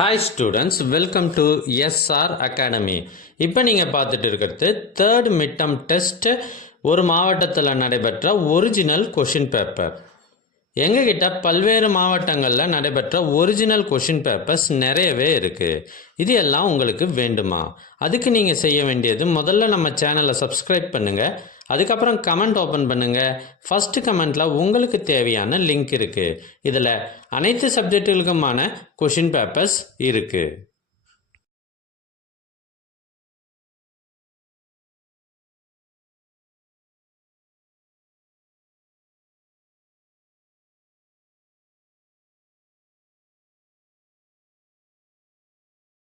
Hi students, welcome to SR academy. இப்போ நீங்கள் பார்த்துட்டு இருக்கிறது தேர்ட் மிட்டம் டெஸ்ட் ஒரு மாவட்டத்தில் நடைபெற்ற ஒரிஜினல் கொஷின் பேப்பர். எங்ககிட்ட பல்வேறு மாவட்டங்களில் நடைபெற்ற ஒரிஜினல் கொஷின் பேப்பர்ஸ் நிறையவே இருக்குது. இது எல்லாம் உங்களுக்கு வேண்டுமா? அதுக்கு நீங்கள் செய்ய வேண்டியது, முதல்ல நம்ம சேனலை சப்ஸ்கிரைப் பண்ணுங்கள். அதுக்கப்புறம் கமெண்ட் ஓப்பன் பண்ணுங்கள். ஃபஸ்ட்டு கமெண்ட்டில் உங்களுக்கு தேவையான லிங்க் இருக்குது. இதில் அனைத்து சப்ஜெக்டுகளுக்குமான கொஷின் பேப்பர்ஸ் இருக்குது.